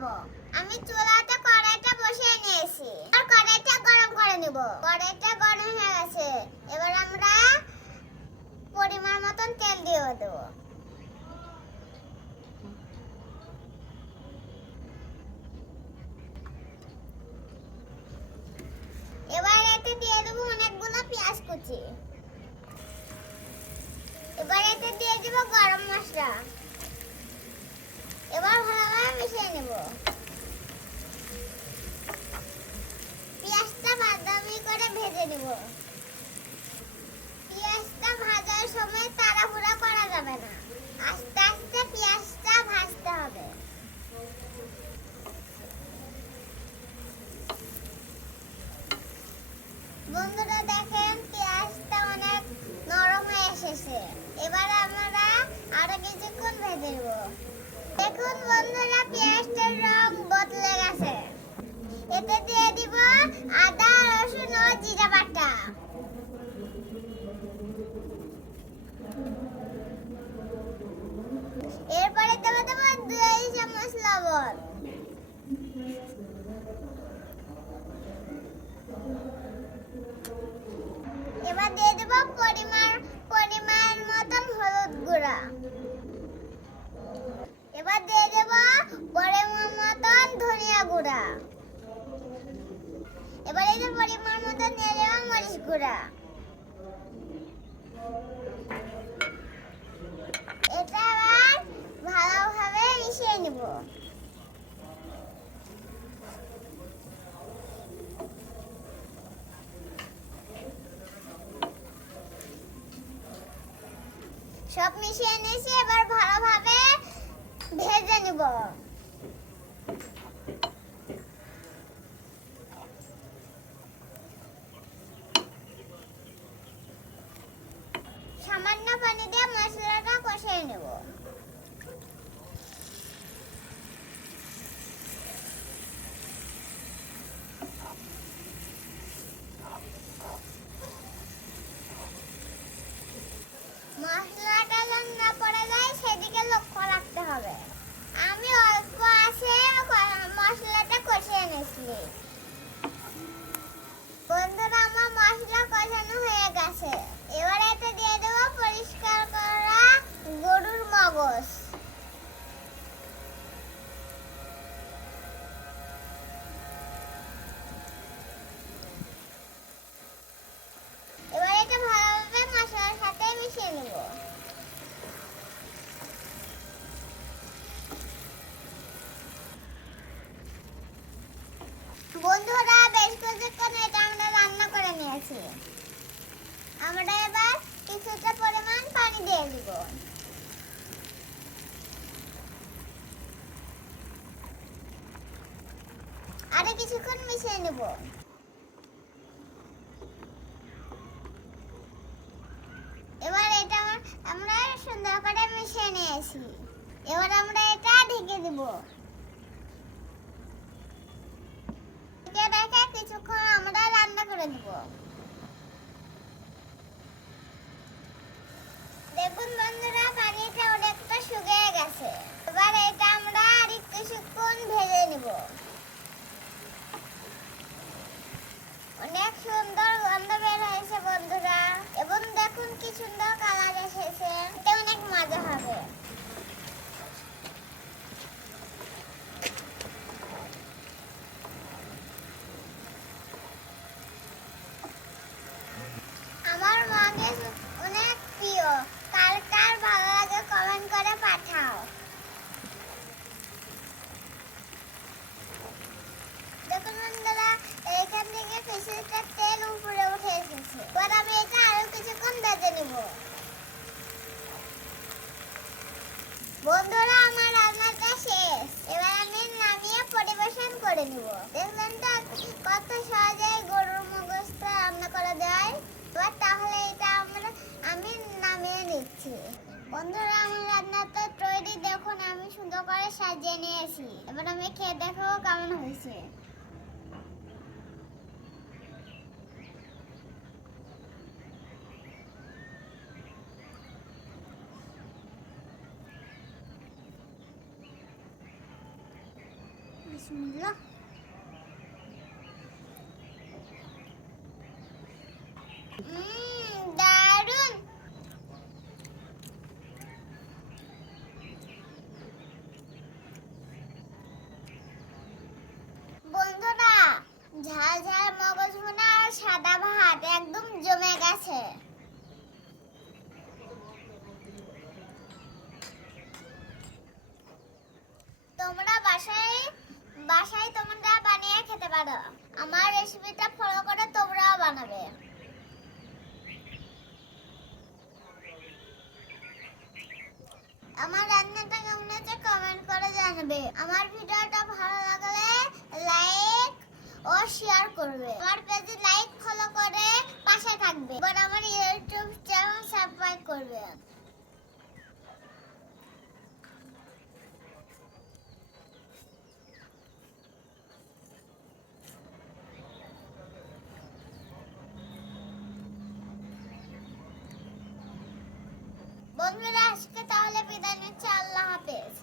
করব। আমি চুলাতে কড়াইটা বসিয়ে নিয়েছি আর কড়াইটা গরম করে নিব। কড়াইটা গরম হয়ে গেছে, এবার আমরা পরিমাণ মতন তেল দিয়ে দেব। এবার এতে দিয়ে দেব অনেকগুলো পেঁয়াজ কুচি। এবার এতে দিয়ে দেব গরম মশলা। এবার ভালোভাবে মিশিয়ে নেব। পেঁয়াজটা বাদামি করে ভেজে নেব। পেঁয়াজটা ভাজার সময় তাড়াহুড়া করা যাবে না, আস্তে আস্তে পেঁয়াজটা ভাজতে হবে। বন্ধুরা দেখেন পেঁয়াজটা অনেক নরম হয়ে এসেছে। এবার আমরা আরো কিছুক্ষণ ভেজে নেব। দেখুন বন্ধুরা পেঁয়াজটার রং বদলে গেছে। এতে দিয়ে দিব আদা, রসুন ও জিরা বাটা। এরপরে দেব 2 চামচ লবণ। এবার দিয়ে দেব পরিমাণ মতন হলুদ গুঁড়া। এবার দিয়ে দেব পরিমাণ মতন ধনিয়া গুঁড়া। এবার এই যে পরিমাণ মতন দিয়ে দেব মরিচ গুঁড়া। এটা আবার ভালোভাবে মিশিয়ে নেব। সব মিশিয়ে নিয়েছি, এবার ভালোভাবে ভেজে নেব। সামান্য পানি দিয়ে মশলাটা কষিয়ে নেব। মশলাটা যেন না পড়ে যায় সেদিকে লক্ষ্য রাখতে হবে। আমি অল্প আছে মশলাটা কষিয়ে নিয়েছি। বন্ধুরা আমার মশলা কষানো হয়ে গেছে। এবার এতে দিয়ে দেব পরিষ্কার করা গরুর মগজ। এবার এটা ভালোভাবে মশলার সাথে মিশিয়ে নেব। বন্ধুরা বেশ কিছুক্ষণ এটা আমরা রান্না করে নিয়েছি। আমরা এবার কিছুটা পরিমাণ পানি দিয়ে দিব। আরে কিছুক্ষণ মিশিয়ে নেব। এবার এটা আমরা সুন্দর করে মিশিয়ে নিয়েছি। এবার আমরা এটা ঢেকে দেব। ঢেকে কিছুক্ষণ আমরা রান্না করে নেব। দেখুন বন্ধুরা পানিটা অনেকটা শুকিয়ে গেছে। এবার এটা আমরা আর কিছুক্ষণ ভেজে নেব। অনেক সুন্দর গন্ধ বের হয়েছে বন্ধুরা, এবং দেখুন কি সুন্দর কালার এসেছে। এটা অনেক মজা হবে। আমার মগজ অনেক প্রিয়। কার কার ভালো লাগে কমেন্ট করে পাঠাও। দেখুন বন্ধুরা এখান থেকে ফিশটা তেল উপরে উঠে এসেছে। এবার আমি এটা আরো কিছুক্ষণ ভেজে নেব। বন্ধুরা আমার রান্নাটা শেষ। এবার আমি নামিয়ে পরিবেশন করে নেব। দেখলেন তো কত সহজে গরুর মগজটা রান্না করা যায়। এবার তাহলে এটা আমি নামিয়ে নিচ্ছি। বন্ধুরা আমার রান্নাটা তৈরি, দেখুন আমি সুন্দর করে সাজিয়ে নিয়েছি। এবার আমি খেয়ে দেখো কেমন হয়েছে। বিসমিল্লাহ। দারুন। বন্ধুরা, ঝাল ঝাল মগজ ভুনা আর সাদা ভাত একদম জমে গেছে। তোমরা বাসায় বাসায় তোমরা বানিয়ে খেতে পারো। আমার রেসিপিটা ফলো করে তোমরাও বানাবে। আমার রান্নাটা কেমন হয়েছে কমেন্ট করে জানাবে। আমার ভিডিওটা ভালো লাগলে লাইক ও শেয়ার করবে। আমার পেজে লাইক ফলো করে পাশে থাকবে। আর আমার ইউটিউব চ্যানেল সাবস্ক্রাইব করবে। বন্ধুরা, আজকে তাহলে বিদায় নিচ্ছি। আল্লাহ হাফেজ।